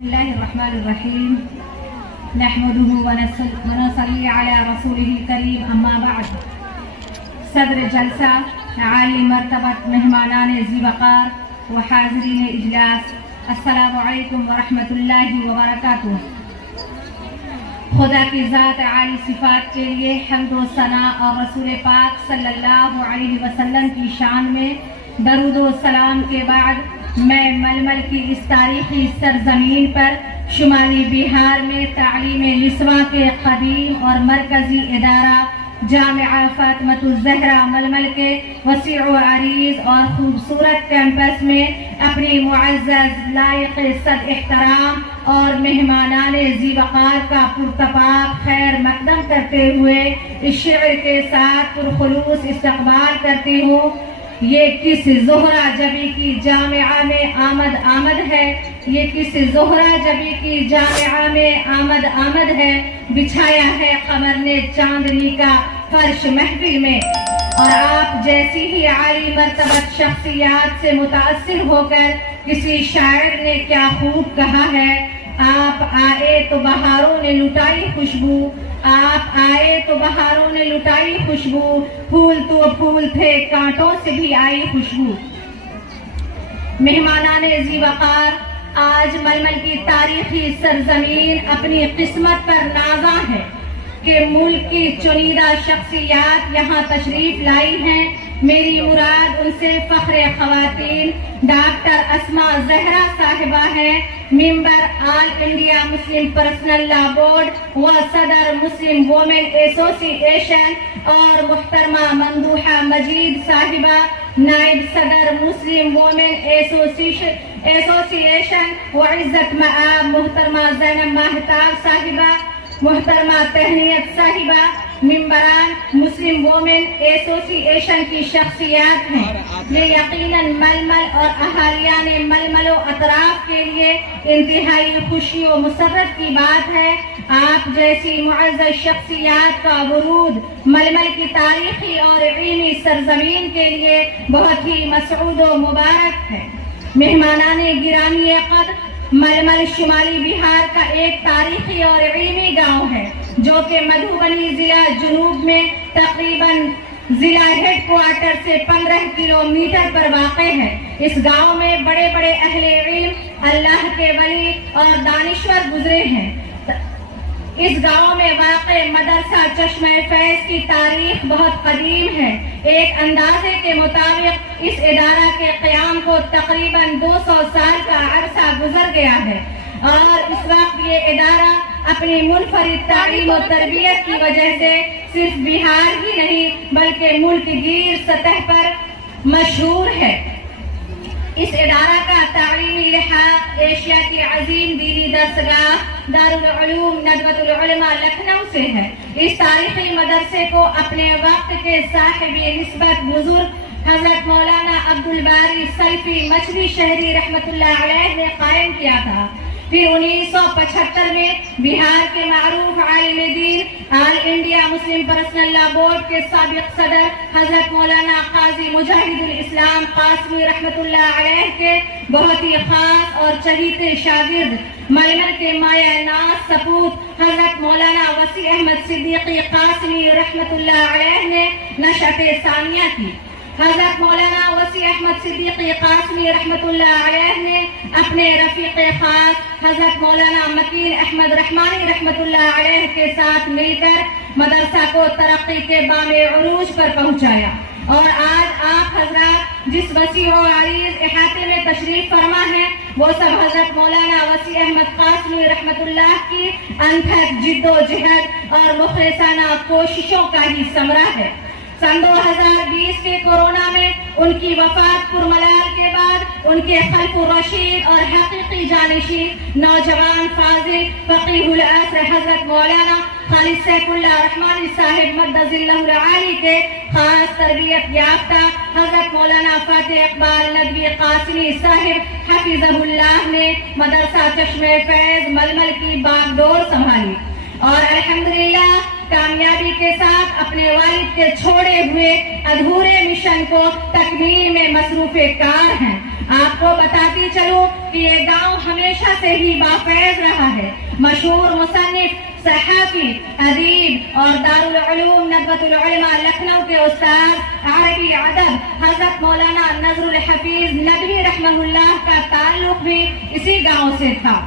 بسم الله الرحمن الرحيم نحمده ونصلي على رسوله الكريم اما بعد صدر جلسہ عالی مرتبت مہمانان ذی وقار و حاضرین اجلاس السلام علیکم ورحمۃ اللہ وبرکاتہ۔ خدا کی ذات عالی صفات کے لیے حمد و ثنا اور رسول پاک صلی اللہ علیہ وسلم کی شان میں درود و سلام کے بعد میں ململ کی اس تاریخی سرزمین پر شمالی بہار میں تعلیم نسواں کے قدیم اور مرکزی ادارہ جامعہ فاطمۃ الزہرا ململ کے وسیع و عریض اور خوبصورت کیمپس میں اپنی معزز لائق صد احترام اور مہمانان ذی وقار کا پرتپاک خیر مقدم کرتے ہوئے اس شعر کے ساتھ پرخلوص استقبال کرتی ہوں۔ یہ کس زہرہ جبی کی جامعہ میں آمد ہے، یہ کس زہرہ جبی کی جامعہ میں آمد ہے، بچھایا ہے قمر نے چاندنی کا فرش محفل میں۔ اور آپ جیسی ہی عالی مرتبت شخصیات سے متاثر ہو کر کسی شاعر نے کیا خوب کہا ہے، آپ آئے تو بہاروں نے لٹائی خوشبو، آپ آئے تو بہاروں نے لٹائی خوشبو، پھول تو پھول تھے کانٹوں سے بھی آئی خوشبو۔ مہمانان ذی وقار، آج ململ کی تاریخی سرزمین اپنی قسمت پر نازاں ہے کہ ملک کی چنیدہ شخصیات یہاں تشریف لائی ہیں۔ میری مراد ان سے فخر خواتین ڈاکٹر اسماء زہرا صاحبہ ہے، ممبر آل انڈیا مسلم پرسنل لا بورڈ و صدر مسلم وومن ایسوسی ایشن، اور محترمہ ممدوحہ مجید صاحبہ نائب صدر مسلم وومن ایسوسی ایشن و عزت مآب محترمہ زینب ماہتاب صاحبہ، محترمہ تہنیت صاحبہ، ممبران مسلم وومن ایسوسی ایشن کی شخصیات ہیں۔ یہ یقیناً ململ اور اہالیان ململ و اطراف کے لیے انتہائی خوشی و مسرت کی بات ہے۔ آپ جیسی معزز شخصیات کا ورود ململ کی تاریخی اور علمی سرزمین کے لیے بہت ہی مسعود و مبارک ہے۔ مہمانان گرامی قدر، ململ شمالی بہار کا ایک تاریخی اور علمی گاؤں ہے جو کہ مدھوبنی ضلع جنوب میں تقریباً ضلع ہیڈ کوارٹر سے 15 کلومیٹر پر واقع ہے۔ اس گاؤں میں بڑے بڑے اہل علم، اللہ کے ولی اور دانشور گزرے ہیں۔ اس گاؤں میں واقع مدرسہ چشمہ فیض کی تاریخ بہت قدیم ہے۔ ایک اندازے کے مطابق اس ادارہ کے قیام کو تقریباً 200 سال کا عرصہ گزر گیا ہے، اور اس وقت یہ ادارہ اپنی منفرد تعلیم و تربیت کی وجہ سے صرف بہار ہی نہیں بلکہ ملک گیر سطح پر مشہور ہے۔ اس ادارہ کا تعلیمی لحاظ ایشیا کی عظیم دینی درسگاہ دارالعلوم ندوۃ العلماء لکھنؤ سے ہے۔ اس تاریخی مدرسے کو اپنے وقت کے صاحب نسبت بزرگ حضرت مولانا عبدالباری سلفی مچھلی شہری رحمۃ اللہ علیہ نے قائم کیا تھا۔ پھر 1975 میں بہار کے معروف عالم دین آل انڈیا مسلم پرسنل لا بورڈ کے سابق صدر حضرت مولانا قاضی مجاہد الاسلام قاسمی رحمۃ اللہ علیہ کے بہت ہی خاص اور چہیتے شاگرد ململ کے مایہ ناز سپوت حضرت مولانا وسیع احمد صدیقی قاسمی رحمۃ اللہ علیہ نے نشأت ثانیہ کی۔ حضرت مولانا وسیع احمد صدیقی قاسمی رحمۃ اللہ علیہ نے اپنے رفیق خاص حضرت مولانا مکین احمد رحمانی رحمۃ اللہ علیہ کے ساتھ مل کر مدرسہ کو ترقی کے بام عروج پر پہنچایا، اور آج آپ حضرات جس وسیع و عریض احاطے میں تشریف فرما ہے وہ سب حضرت مولانا وسیع احمد قاسمی رحمۃ اللہ کی انتھک جد و جہد اور مخلصانہ کوششوں کا ہی ثمرہ ہے۔ سن 2020 کے کورونا میں ان کی وفات پرملال کے بعد ان کے خلف الرشید اور حقیقی جانشین نوجوان فاضل فقیہ العصر حضرت مولانا خالد سیف اللہ رحمانی صاحب مدد اللہ العالی کے خاص تربیت یافتہ حضرت مولانا فاتح اقبال ندوی قاسمی صاحب حفظہ اللہ نے مدرسہ چشمہ فیض ململ کی باغ ڈور سنبھالی، اور الحمدللہ کامیابی کے ساتھ اپنے والد کے چھوڑے ہوئے ادھورے مشن کو تکمیل میں مصروف کار ہیں۔ آپ کو بتاتی چلوں کہ یہ گاؤں ہمیشہ سے ہی بافیض رہا ہے۔ مشہور مصنف، صحافی، ادیب اور دارالعلوم ندوۃ العلماء لکھنؤ کے استاد عربی ادب حضرت مولانا نذر الحفیظ ندوی رحمہ اللہ کا تعلق بھی اسی گاؤں سے تھا۔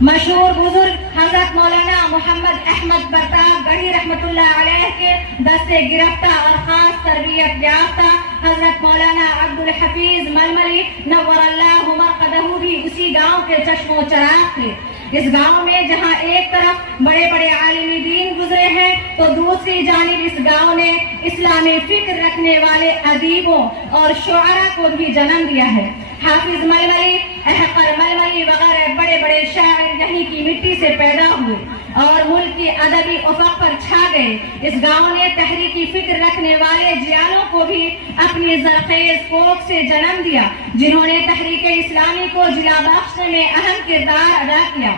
مشہور بزرگ حضرت مولانا محمد احمد برتاب گڑھی رحمت اللہ علیہ کے دستے گرفتہ اور خاص تربیت یافتہ حضرت مولانا عبد الحفیظ ململی نور اللہ مرقدہ بھی اسی گاؤں کے چشم و چراغ تھے۔ اس گاؤں میں جہاں ایک طرف بڑے بڑے عالم دین گزرے ہیں تو دوسری جانب اس گاؤں نے اسلامی فکر رکھنے والے ادیبوں اور شعراء کو بھی جنم دیا ہے۔ حافظ ململی، احقر ململی وغیرہ بڑے بڑے شاعر یہیں کی مٹی سے پیدا ہوئے اور ملک کی ادبی افق پر چھا گئے۔ اس گاؤں نے تحریکی فکر رکھنے والے جیالوں کو بھی اپنی زرخیز کوکھ سے جنم دیا، جنہوں نے تحریک اسلامی کو جلا بخشنے میں اہم کردار ادا کیا۔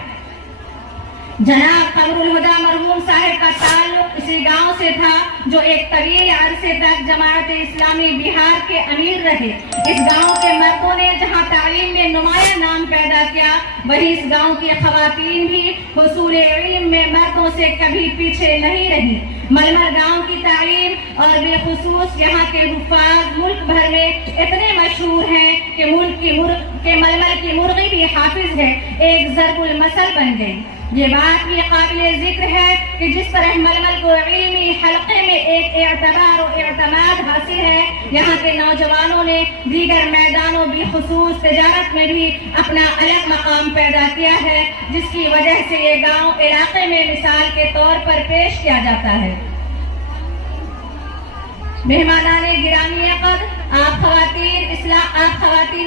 جناب قمر الہدیٰ مرحوم صاحب کا تعلق اسی گاؤں سے تھا، جو ایک طویل عرصے تک جماعت اسلامی بہار کے امیر رہے۔ اس گاؤں کے مردوں نے جہاں تعلیم میں نمایاں نام پیدا کیا، وہیں اس گاؤں کی خواتین بھی حصول علم میں مردوں سے کبھی پیچھے نہیں رہی۔ ململ گاؤں کی تعلیم اور بالخصوص یہاں کے حفاظ ملک بھر میں اتنے مشہور ہیں کہ ململ کی مرغی بھی حافظ ہے، ایک ضرب المثل بن گئی۔ یہ بات بھی قابل ذکر ہے کہ جس طرح ململ کو علمی حلقے میں ایک اعتبار و اعتماد حاصل ہے، یہاں کے نوجوانوں نے دیگر میدانوں بالخصوص تجارت میں بھی اپنا الگ مقام پیدا کیا ہے، جس کی وجہ سے یہ گاؤں علاقے میں مثال کے طور پر پیش کیا جاتا ہے۔ مہمانان گرامی قدر، آپ خواتین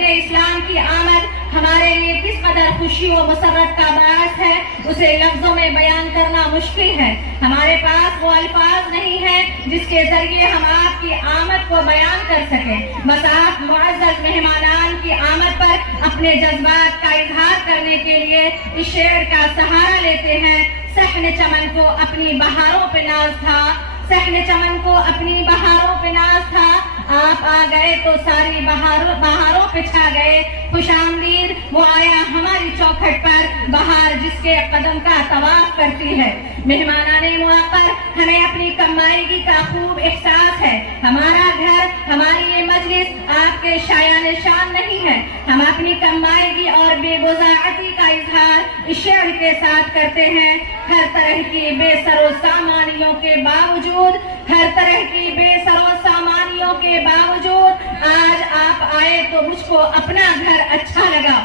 اسلام کی آمد ہمارے لیے کس قدر خوشی و مسرت کا باعث ہے، اسے لفظوں میں بیان کرنا مشکل ہے۔ ہمارے پاس وہ الفاظ نہیں ہیں جس کے ذریعے ہم آپ کی آمد کو بیان کر سکیں۔ بس آپ معزز مہمانان کی آمد پر اپنے جذبات کا اظہار کرنے کے لیے اس شعر کا سہارا لیتے ہیں۔ صحن چمن کو اپنی بہاروں پہ ناز تھا، صحن چمن کو اپنی بہاروں پہ ناز تھا، آپ آ گئے تو ساری بہاروں پہ چھا گئے۔ خوش آمدید وہ آیا ہماری چوکھٹ پر، بہار جس کے قدم کا طواف کرتی ہے۔ مہمانان معطر، ہمیں اپنی کمائیگی کا خوب احساس ہے۔ ہمارا گھر، ہماری یہ مجلس آپ کے شایان شان نہیں ہے۔ ہم اپنی کمائیگی اور بے گزاعتی کا اظہار اس شعر کے ساتھ کرتے ہیں۔ ہر طرح کی بے سر و سامانیوں کے باوجود، ہر طرح کی بے سر و سامانیوں کے باوجود آج آپ آئے تو مجھ کو اپنا گھر اچھا لگا۔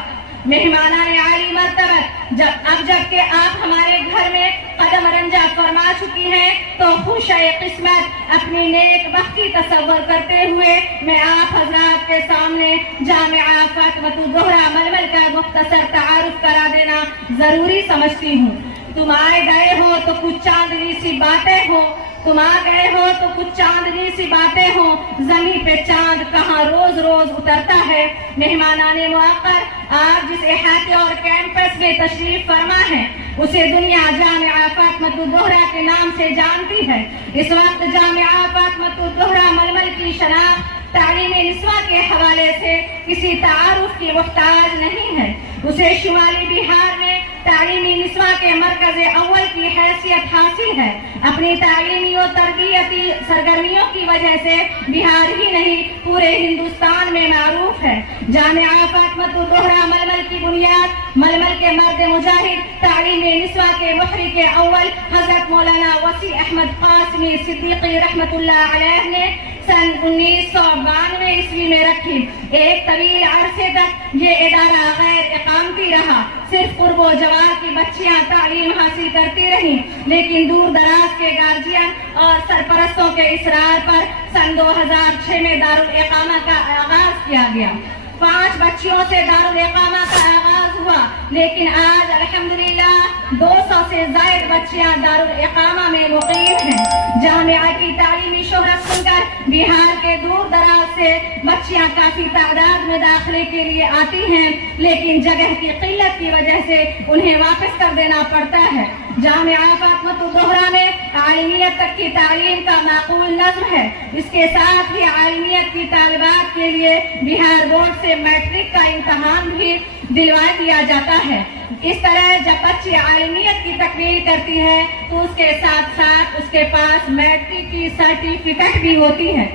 مہمانان عالی مرتبت، جب کہ آپ ہمارے گھر میں قدم رنجہ فرما چکی ہیں تو خوش قسمت اپنی نیک بختی تصور کرتے ہوئے میں آپ حضرات کے سامنے جامعہ فاطمۃ الزہرا ململ کا مختصر تعارف کرا دینا ضروری سمجھتی ہوں۔ تم آئے گئے ہو تو کچھ چاندنی سی باتیں ہو، تم آ گئے ہو تو کچھ چاندنی سی باتیں ہوں، زمین پہ چاند کہاں روز روز اترتا ہے۔ مہمانان معطر، آپ جس احاطے اور کیمپس میں تشریف فرما ہے اسے دنیا جامعہ فاطمۃ الزہرا کے نام سے جانتی ہے۔ اس وقت جامعہ فاطمۃ الزہرا ململ کی شناخت تعلیم نسواں کے حوالے سے کسی تعارف کی محتاج نہیں ہے۔ اسے شمالی بہار میں تعلیمی نسواں کے مرکز اول کی حیثیت حاصل ہے۔ اپنی تعلیمی و تربیتی سرگرمیوں کی وجہ سے بہار ہی نہیں پورے ہندوستان میں معروف ہے۔ جامعہ فاطمۃ الزہرا ململ کی بنیاد ململ کے مرد مجاہد تعلیم نسواں کے محرک اول حضرت مولانا وسیع احمد قاسمی صدیقی رحمت اللہ علیہ نے سن 1992 عیسوی میں رکھی۔ ایک طویل عرصے تک یہ ادارہ غیر اقامتی رہا، صرف قرب و جوار کی بچیاں تعلیم حاصل کرتی رہیں، لیکن دور دراز کے گارجین اور سرپرستوں کے اصرار پر سن 2006 میں دارالاقامہ کا آغاز کیا گیا۔ 5 بچیوں سے دارالاقامہ کا آغاز ہوا، لیکن آج الحمدللہ 200 سے زائد بچیاں دارالاقامہ میں مقیم ہیں۔ جامعہ کی تعلیمی شہرت سن کر بہار کے دور دراز سے بچیاں کافی تعداد میں داخلے کے لیے آتی ہیں، لیکن جگہ کی قلت کی وجہ سے انہیں واپس کر دینا پڑتا ہے۔ جامعہ فاطمۃ الزہرا میں عالمیت تک کی تعلیم کا معقول نظم ہے۔ اس کے ساتھ ہی عالمیت کی طالبات کے لیے بہار بورڈ سے میٹرک کا امتحان بھی دلوا دیا جاتا ہے۔ اس طرح جب بچی عالمیت کی تکمیل کرتی ہے تو اس کے ساتھ ساتھ اس کے پاس میٹرک کی سرٹیفکیٹ بھی ہوتی ہے۔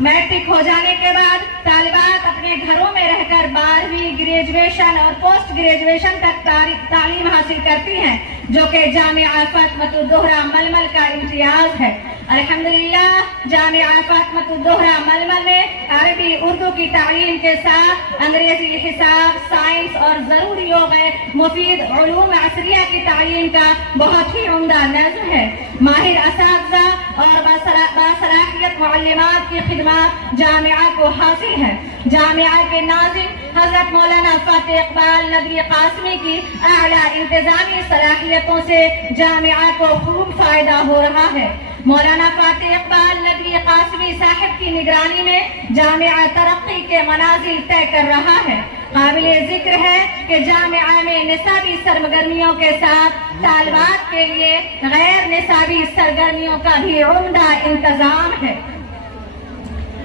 میٹرک ہو جانے کے بعد طالبات اپنے گھروں میں رہ کر 12ویں، گریجویشن اور پوسٹ گریجویشن تک تعلیم حاصل کرتی ہیں، جو کہ جامعہ فاطمۃ الزہرا ململ کا امتیاز ہے۔ الحمدللہ جامعہ فاطمۃ الزہرا ململ میں عربی اردو کی تعلیم کے ساتھ انگریزی، حساب، سائنس اور ضروری و غیر مفید علوم عصریہ کی تعلیم کا بہت ہی عمدہ نظم ہے۔ ماہر اساتذہ اور باصلاحیت معلمات کی خدمات جامعہ کو حاصل ہے۔ جامعہ کے ناظم حضرت مولانا فاتح اقبال ندوی قاسمی کی اعلیٰ انتظامی صلاحیتوں سے جامعہ کو خوب فائدہ ہو رہا ہے۔ مولانا فاتح اقبال ندوی قاسمی صاحب کی نگرانی میں جامعہ ترقی کے منازل طے کر رہا ہے۔ قابل ذکر ہے کہ جامعہ میں نصابی سرگرمیوں کے ساتھ طالبات کے لیے غیر نصابی سرگرمیوں کا بھی عمدہ انتظام ہے،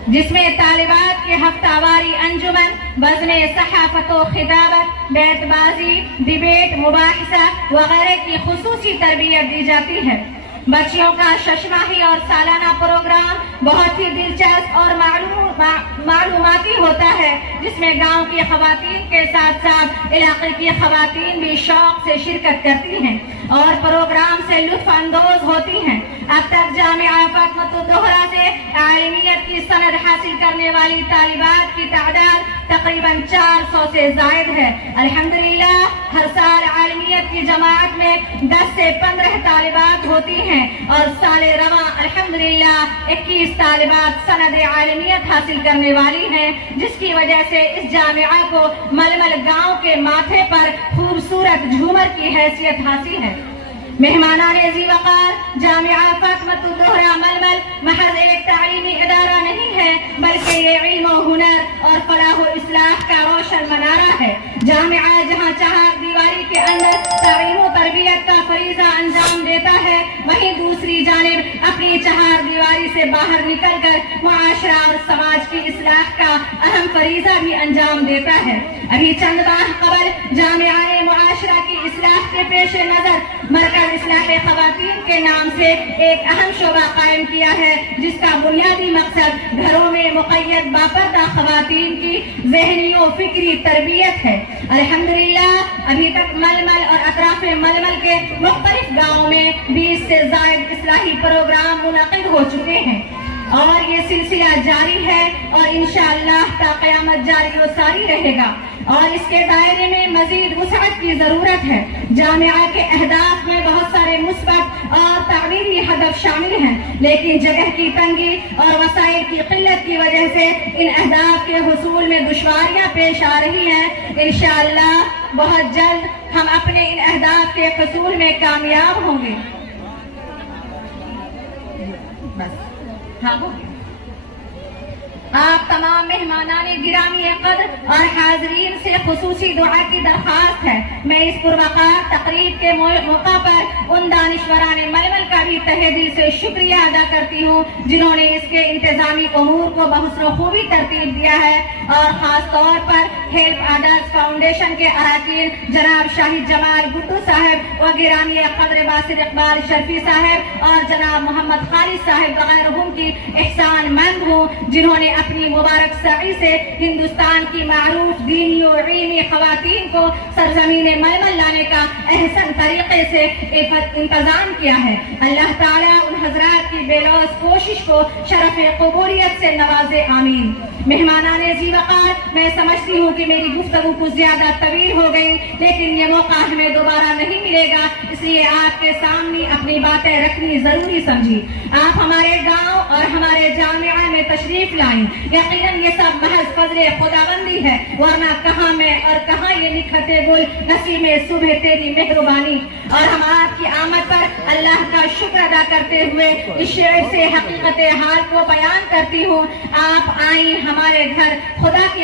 جس میں طالبات کے ہفتہ واری انجمن، بزم صحافت و خطابت، بیت بازی، ڈبیٹ، مباحثہ وغیرہ کی خصوصی تربیت دی جاتی ہے۔ بچیوں کا ششماہی اور سالانہ پروگرام بہت ہی دلچسپ اور معلوماتی ہوتا ہے، جس میں گاؤں کی خواتین کے ساتھ ساتھ علاقے کی خواتین بھی شوق سے شرکت کرتی ہیں اور پروگرام سے لطف اندوز ہوتی ہیں۔ اب تک جامعہ فاطمۃ الزہرا سے عالمیت کی سند حاصل کرنے والی طالبات کی تعداد تقریباً 400 سے زائد ہے۔ الحمدللہ ہر سال عالمیت کی جماعت میں 10 سے 15 طالبات ہوتی ہیں اور سال رواں الحمدللہ 21 طالبات سند عالمیت حاصل کرنے والی ہیں، جس کی وجہ سے اس جامعہ کو ململ گاؤں کے ماتھے پر خوبصورت جھومر کی حیثیت حاصل ہے۔ مہمانان ذی وقار، جامعہ فاطمۃ الزہرا ململ محض ایک تعلیمی ادارہ نہیں ہے، بلکہ یہ علم و ہنر اور فلاح و اصلاح کا روشن منارہ ہے۔ جامعہ جہاں چہار دیواری کے اندر تعلیم و تربیت کا فریضہ انجام دیتا ہے، وہیں دوسری جانب اپنی چہار دیواری سے باہر نکل کر معاشرہ اور سماج کی اصلاح کا اہم فریضہ بھی انجام دیتا ہے۔ ابھی چند ماہ قبل جامعہ نے معاشرہ کی اصلاح کے پیش نظر مرکز اصلاح خواتین کے نام سے ایک اہم شعبہ قائم کیا ہے، جس کا بنیادی مقصد گھروں میں مقید باپردہ خواتین کی ذہنی و فکری تربیت ہے۔ الحمدللہ ابھی تک ململ اور اطراف ململ کے مختلف گاؤں میں 20 سے زائد اصلاحی پروگرام منعقد ہو چکے ہیں اور یہ سلسلہ جاری ہے اور انشاءاللہ تا قیامت جاری و ساری رہے گا، اور اس کے دائرے میں مزید وسعت کی ضرورت ہے۔ جامعہ کے اہداف میں بہت سارے مثبت اور تعمیری ہدف شامل ہیں، لیکن جگہ کی تنگی اور وسائل کی قلت کی وجہ سے ان اہداف کے حصول میں دشواریاں پیش آ رہی ہیں۔ انشاءاللہ بہت جلد ہم اپنے ان اہداف کے حصول میں کامیاب ہوں گے۔ آپ تمام مہمانان گرامی قدر اور حاضرین سے خصوصی دعا کی درخواست ہے۔ میں اس پروقار تقریب کے موقع پر ان دانشوران ململ کا بھی تہہ دل سے شکریہ ادا کرتی ہوں، جنہوں نے اس کے انتظامی امور کو بحسن و خوبی ترتیب دیا ہے، اور خاص طور پر ہیلپ آڈرز فاؤنڈیشن کے اراکین جناب شاہد جمال گڈو صاحب و گرامی قدر باسط اقبال شرفی صاحب اور جناب محمد خالد صاحب وغیرہ کی احسان مند ہوں، جنہوں نے اپنی مبارک سعی سے ہندوستان کی معروف دینی و علمی خواتین کو سرزمین ململ لانے کا احسن طریقے سے انتظام کیا ہے۔ اللہ تعالیٰ ان حضرات کی بے لوث کوشش کو شرف قبولیت سے نوازے، آمین۔ مہمانان ذی وقار، میں سمجھتی ہوں کہ میری گفتگو کچھ زیادہ طویل ہو گئی، لیکن یہ موقع ہمیں دوبارہ نہیں ملے گا، اس لیے آپ کے سامنے اپنی باتیں رکھنی ضروری سمجھی۔ آپ ہمارے گاؤں اور ہمارے جامعہ میں تشریف لائیں، یقیناً یہ سب محض فضل خداوندی ہے، ورنہ کہاں میں اور کہاں یہ نکھرتے گل نسیم صبح تیری مہربانی۔ اور ہم آپ کی آمد پر اللہ کا شکر ادا کرتے ہوئے اس شعر سے حقیقت حال کو بیان کرتی ہوں۔ آپ آئیں ہمارے گھر، خدا کی